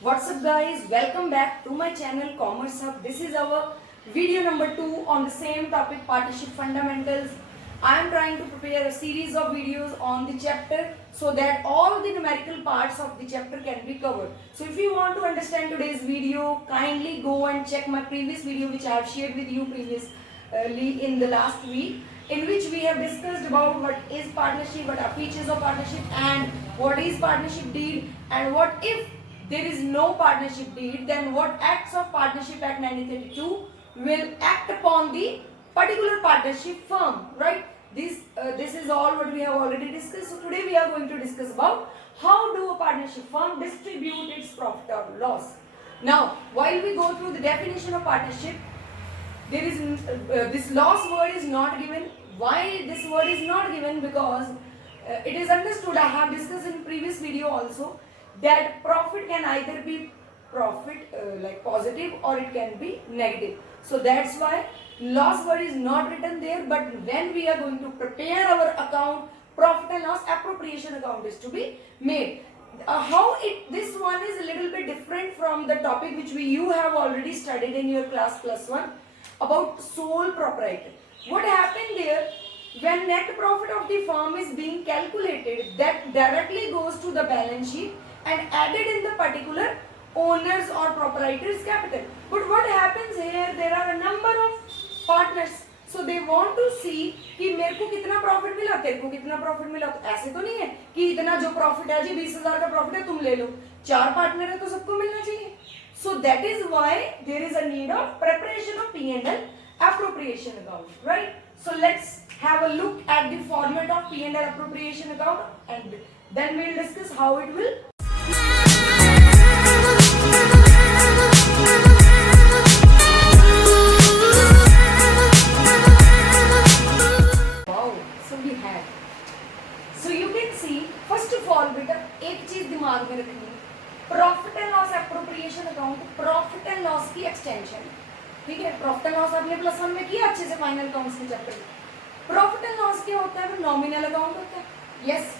What's up guys, welcome back to my channel Commerce Hub. This is our video number 2 on the same topic, partnership fundamentals. I am trying to prepare a series of videos on the chapter so that all the numerical parts of the chapter can be covered. So if you want to understand today's video, kindly go and check my previous video which I have shared with you previously in the last week, in which we have discussed about what is partnership, what are features of partnership, and what is partnership deed, and what if there is no partnership deed, then what acts of Partnership Act 1932 will act upon the particular partnership firm, right? This is all what we have already discussed. So today we are going to discuss about how do a partnership firm distribute its profit or loss. Now, while we go through the definition of partnership, there is this loss word is not given. Why this word is not given? Because it is understood, I have discussed in previous video also, that profit can either be profit like positive or it can be negative. So that's why loss word is not written there, but when we are going to prepare our account, profit and loss appropriation account is to be made. This one is a little bit different from the topic which you have already studied in your class +1 about sole proprietor. What happened there? When net profit of the firm is being calculated, that directly goes to the balance sheet and added in the particular owner's or proprietor's capital. But what happens here, there are a number of partners, so they want to see कि मेरे को कितना profit मिला, तेरे को कितना profit मिला. तो ऐसे तो नहीं है कि इतना जो प्रॉफिट है जी 20,000 का प्रॉफिट है तुम ले लो, 4 पार्टनर है तो सबको मिलना चाहिए. So that is why there is a need of preparation of P&L appropriation account, right? So let's have a look at the format of P&L appropriation account, and then we will discuss how it will. Wow, so we have. So you can see, first of all बेटा एक चीज दिमाग में रखनी है, profit and loss appropriation account profit and loss की extension. ठीक है, प्रॉफिट एंड लॉस आपने +1 में किया अच्छे से फाइनल अकाउंट्स के चैप्टर में. प्रॉफिट एंड लॉस क्या होता है? नॉमिनल अकाउंट होता है. यस,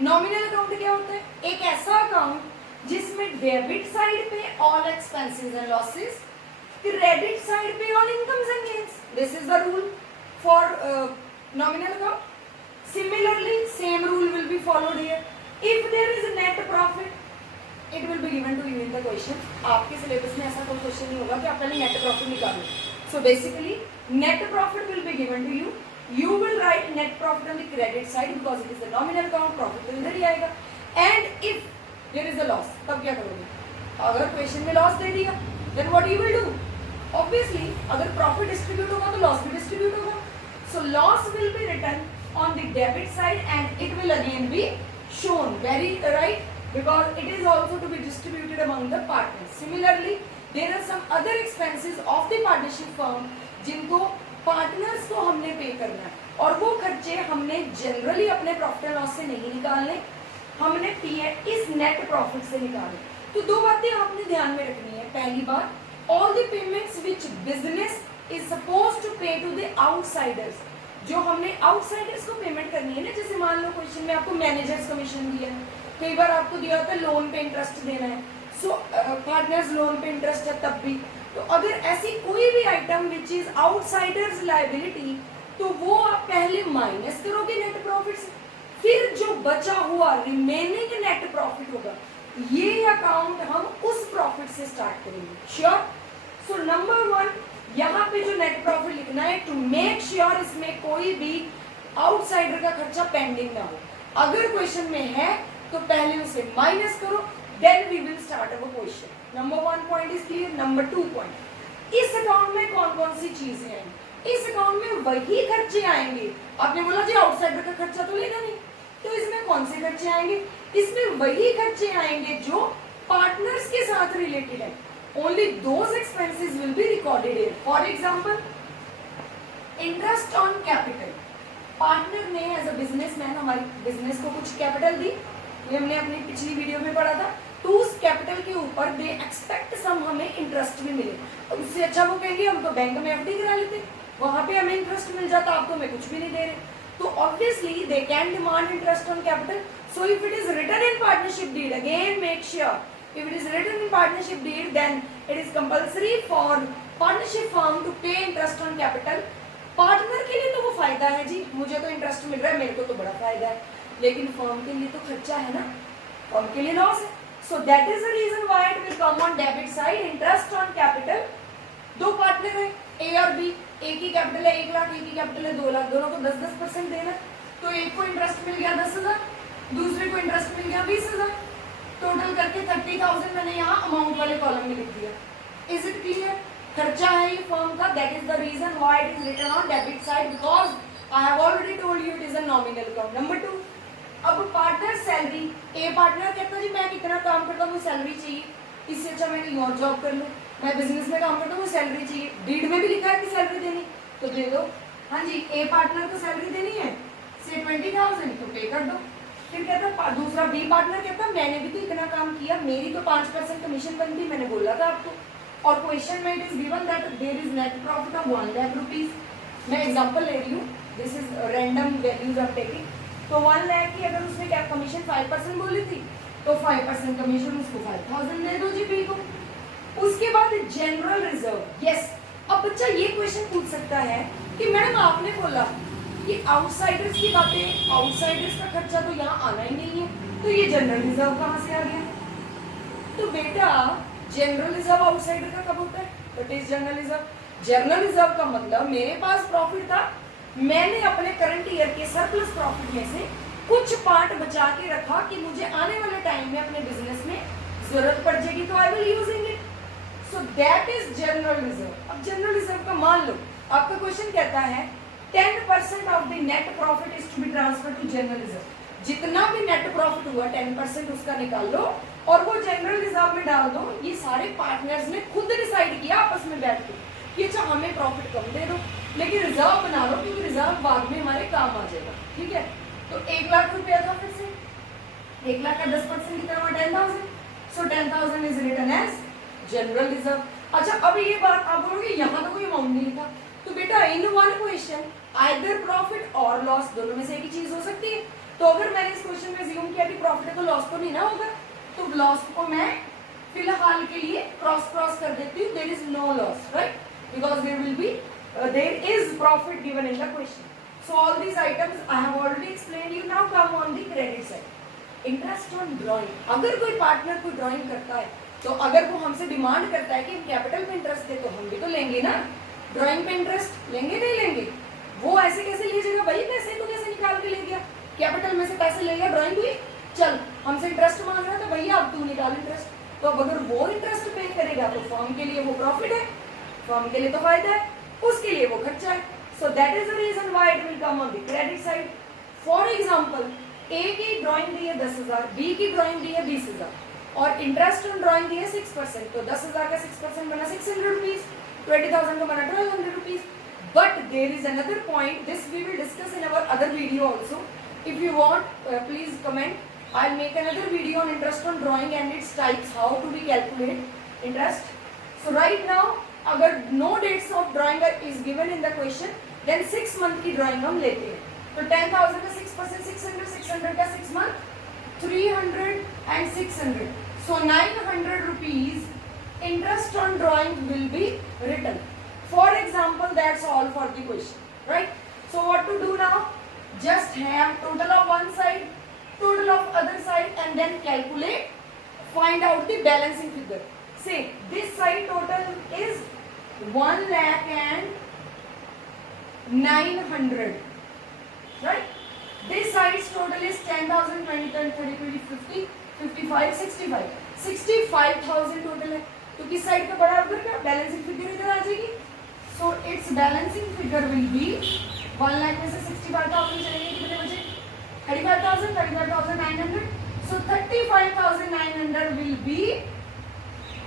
नॉमिनल अकाउंट क्या होता है? एक ऐसा अकाउंट जिसमें डेबिट साइड पे all expenses and losses, credit side पे all incomes and gains. This is the rule for nominal account. Similarly, same rule will be followed here. If there is a net profit, it will be given to you in the question. आपके syllabus में ऐसा कोई question नहीं होगा कि आप पहले net profit निकालो. So basically, net profit will be given to you. You will write net profit on the credit side because it is the nominal account. Profit तो इधर ही आएगा. And if there is a loss, तब क्या करोगे? अगर question में loss दे दिया, then what you will do? Obviously, अगर प्रॉफिट डिस्ट्रीब्यूट होगा तो लॉस भी डिस्ट्रीब्यूट होगा. So loss will be written on the debit side and it will again be shown, very right, because it is also to be distributed among the partners. Similarly, there are some other expenses of the partnership firm जिनको partners को हमने पे करना है, और वो खर्चे हमने जनरली अपने प्रॉफिट एंड लॉस से नहीं निकालने, हमने इस नेट प्रॉफिट से निकालने. तो दो बातें आपने ध्यान में रखनी है. पहली बात, all the payments which business is suppose to pay to the outsiders, जो हमने आउटसाइडर्स को पेमेंट करनी है ना. जैसे मान लो क्वेश्चन में आपको मैनेजर्स कमीशन दिया है, कई बार आपको दिया होता है लोन पे इंटरेस्ट देना है. सो पार्टनर्स लोन पे इंटरेस्ट है तब भी. तो अगर ऐसी कोई भी item which is outsiders liability, तो वो आप पहले माइनस करोगे नेट प्रॉफिट से, फिर जो बचा हुआ रिमेनिंग नेट प्रॉफिट होगा, ये अकाउंट हम उस प्रॉफिट से स्टार्ट करेंगे. श्योर? सो नंबर 1, यहाँ पे जो नेट प्रॉफिट लिखना है टू मेक श्योर इसमें कोई भी आउटसाइडर का खर्चा पेंडिंग ना हो. अगर क्वेश्चन में है तो पहले उसे माइनस करो, then we will start our question. Number 1 point is clear. Number 2 point, इस अकाउंट में कौन कौन सी चीजें हैं? इस अकाउंट में वही खर्चे आएंगे. आपने बोला जी आउटसाइडर का खर्चा तो लेना नहीं, तो इसमें कौन से खर्चे आएंगे? इसमें वही खर्चे आएंगे जो पार्टनर्स के साथ रिलेटेड है. Only those expenses will be recorded here. For example, interest on capital. Partner ने एज अ बिजनेसमैन हमारी बिजनेस को कुछ कैपिटल दी, ये हमने अपनी पिछली वीडियो में पढ़ा था. तो उस कैपिटल के ऊपर दे एक्सपेक्ट सम हमें इंटरेस्ट भी मिले. उससे अच्छा वो कहेंगे हम तो बैंक में एफडी करा लेते, वहां पे हमें इंटरेस्ट मिल जाता, आप तो हमें कुछ भी नहीं दे रहे. तो obviously they can demand interest on capital. So if it is written in partnership deed, again make sure If it is written in partnership deed, then it is compulsory for partnership firm to pay interest on capital. Partner के लिए तो वो फायदा है जी, मुझे तो interest मिल रहा है, मेरे को तो बड़ा फायदा है, लेकिन फर्म के लिए तो खर्चा है ना, फर्म के लिए लॉस है. So that is the reason why it will come on debit side. Interest on capital. दो पार्टनर है ए और बी, एक ही कैपिटल है 1 लाख, एक ही कैपिटल है 2 लाख, दोनों को 10-10% देना. तो एक को इंटरेस्ट मिल गया 10,000, दूसरे को इंटरेस्ट मिल गया 20,000. टोटल करके 30,000 मैंने यहाँ अमाउंट वाले कॉलम में लिख दिया. Is it clear? खर्चा है ये फर्म का. That is the reason why it is written on debit side, because I have already told you it is a nominal account. Number 2, अब पार्टनर सैलरी. ए partner कहता है जी मैं कितना काम करता हूँ, सैलरी चाहिए, इससे अच्छा मैं कहीं और जॉब कर लूँ, मैं बिजनेस में काम करता हूँ, सैलरी चाहिए. डीड में भी लिखा है कि सैलरी देनी, तो दे दो. हाँ जी, ए पार्टनर को सैलरी देनी है, से 20,000 तो पे कर दो. फिर कहता दूसरा बी पार्टनर कहता मैंने भी तो इतना काम किया, मेरी तो 5% कमीशन बनती, मैंने बोला था आपको. और क्वेश्चन में it is given that there is net profit of 1 lakh rupees. मैं एग्जांपल ले रही हूँ, this is random values of taking. तो 1 लाख की अगर उसने क्या कमीशन 5% बोली थी, तो 5% कमीशन उसको 5,000 दे दो जी बी को. उसके बाद जनरल रिजर्व. यस, अब बच्चा ये क्वेश्चन पूछ सकता है कि मैडम आपने बोला कि आउटसाइडर्स की बातें, आउटसाइडर्स का खर्चा तो यहाँ आना ही नहीं है, तो ये जनरल रिजर्व कहाँ से आ गया? तो बेटा जनरल रिजर्व आउटसाइडर का कब होता है? That is general reserve. General reserve का मतलब मेरे पास प्रॉफिट था, मैंने अपने करंट ईयर के सरप्लस प्रॉफिट में से कुछ पार्ट बचा के रखा कि मुझे आने वाले टाइम में अपने बिजनेस में जरूरत पड़ जाएगी, तो I will using it. So that is general reserve. अब जनरल रिजर्व का मान लो आपका क्वेश्चन कहता है 10% of the net profit is to be transfer to general reserve. जितना भी नेट प्रॉफिट हुआ 10% उसका निकाल लो और वो जनरल रिजर्व में डाल दो. ये सारे पार्टनर्स ने खुद डिसाइड किया आपस में बैठ के कि अच्छा हमें प्रॉफिट कम दे दो, लेकिन रिजर्व बना लो क्योंकि रिजर्व बाद में हमारे काम आ जाएगा. ठीक है, तो 1 लाख रुपया था, फिर से 1 लाख का 10% कितना हुआ 10,000. So 10,000 is written as general reserve. अच्छा, अब ये बात आप बोलोगे यहाँ तो कोई अमाउंट नहीं था, तो बेटा in one question either profit और लॉस, दोनों में से एक ही चीज हो सकती है. तो अगर मैंने इस क्वेश्चन में अज्यूम किया कि प्रॉफिट है तो लॉस तो नहीं ना होगा, तो लॉस को मैं फिलहाल के लिए क्रॉस कर देती हूँ. There is no loss, right, because there will be there is profit given in the question. So all these items I have already explained you. Now come on the credit side. Interest on drawing. अगर कोई partner कोई drawing करता है तो अगर वो हमसे demand करता है कि कैपिटल पे इंटरेस्ट दे, तो हम भी तो लेंगे ना. ड्राइंग पे इंटरेस्ट लेंगे नहीं लेंगे? वो ऐसे कैसे लीजिएगा भाई, पैसे तो कैसे निकाल के ले गया, कैपिटल में से पैसे ले गया, ड्राइंग हुई, चल हमसे इंटरेस्ट मांग रहा है तो भैया अब तू निकाल इंटरेस्ट. तो अब अगर वो इंटरेस्ट पे करेगा तो फर्म के लिए वो प्रॉफिट है, फर्म के लिए तो फायदा है, उसके लिए वो खर्चा है. So that is the reason why it will come on the credit side. For example, A की ड्राइंग दी है 10,000, बी की ड्राइंग दी है 20,000 और इंटरेस्ट ऑन ड्राइंग दी है 6%. तो 10,000 का 6% बना 600 रुपीज, 20,000 का बना 1200 rupees. But there is another point, this we will discuss in our other video also. If you want, please comment. I'll make another video on interest on drawing and its types, how to we calculate interest. So right now, अगर no dates of drawing is given in the question, then 6 month की drawing हम लेते हैं. तो 10,000 का 6%, 600, 600 का 6 month, 300 and 600. So 900 rupees interest on drawing will be written. For example, that's all for the question, right? So what to do now? Just have total of one side, total of other side, and then calculate, find out the balancing figure. Say this side total is 1 lakh and 900, right? This side's total is 10,000, 20, 30, 20, 50, 55, 65. 65,000 total है. तो किस side का बड़ा उधर का balancing figure इधर आ जाएगी. So its balancing figure will be 1 lakh में से 65,000 चलेंगे, कितने बचे 35,000, 35,900. So 35,900 will be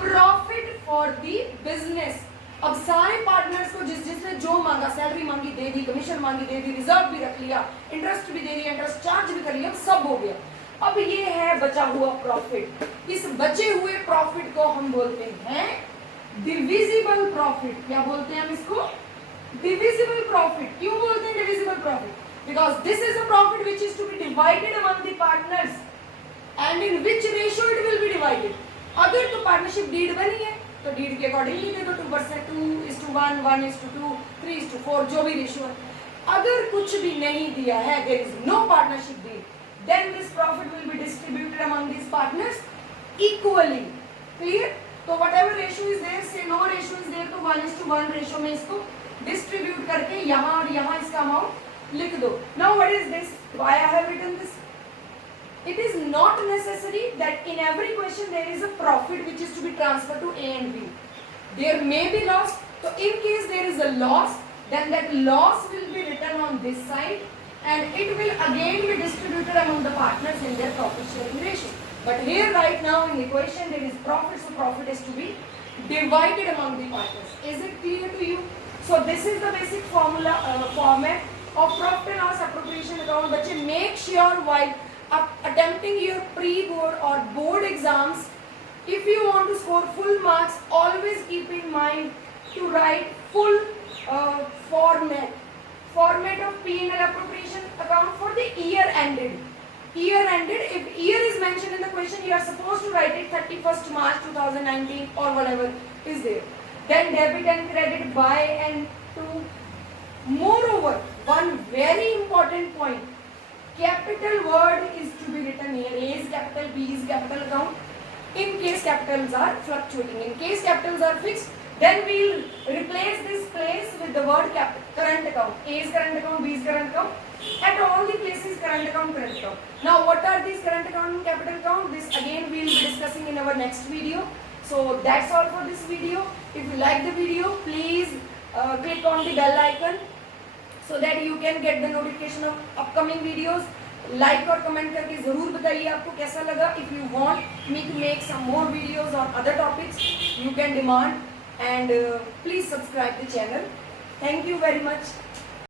profit for the business. अब सारे पार्टनर्स को जिसने जो मांगा, सैलरी मांगी दे दी, कमीशन मांगी दे दी, रिजर्व भी रख लिया, इंटरेस्ट भी दे दिया, इंटरेस्ट चार्ज भी कर लिया, सब हो गया. अब ये है बचा हुआ प्रॉफिट. इस बचे हुए प्रॉफिट को हम बोलते हैं डिविजिबल प्रॉफिट. क्या बोलते हैं हम इसको? Divisible profit. क्यों बोलते हैं divisible profit? Because this is a profit which is to be divided among the partners and in which ratio it will be divided. अगर तो पार्टनरशिप डीड बनी है तो डीड के अकॉर्डिंगली दे दो 2%, 2:1, 1:2, 3:4, जो भी रेशियो है। अगर कुछ भी नहीं दिया है, there is no partnership deed, then this profit will be distributed among this partners equally. Clear? तो whatever ratio is there, say no ratio is there, तो 1:1 रेशियो में इसको डिस्ट्रीब्यूट करके यहाँ और यहाँ इसका अमाउंट लिख दो। Now what is this, why I have written this? It is not necessary that in every question there is a profit which is to be transferred to A and B. There may be loss. So in case there is a loss, then that loss will be written on this side and it will again be distributed among the partners in their profit sharing ratio. But here right now in the equation there is profit, so profit is to be divided among the partners. Is it clear to you? So this is the basic formula format of profit and loss appropriation account. बच्चे make sure while attempting your pre-board or board exams, if you want to score full marks, always keep in mind to write full format of P&L appropriation account for the year ended. Year ended, if year is mentioned in the question, you are supposed to write it 31st March 2019 or whatever is there. Then debit and credit by and to. Moreover, one very important point, capital word is to be written here. A is capital, B is capital account. In case capitals are fluctuating, in case capitals are fixed, then we will replace this place with the word current account. A is current account, B is current account. At all the places current account, current account. Now what are these current account and capital account? This again we will be discussing in our next video. So that's all for this video. If you like the video, please click on the bell icon so that you can get the notification of upcoming videos. Like और comment करके ज़रूर बताइए आपको कैसा लगा. If you want me to make some more videos on other topics, you can demand and please subscribe the channel. Thank you very much.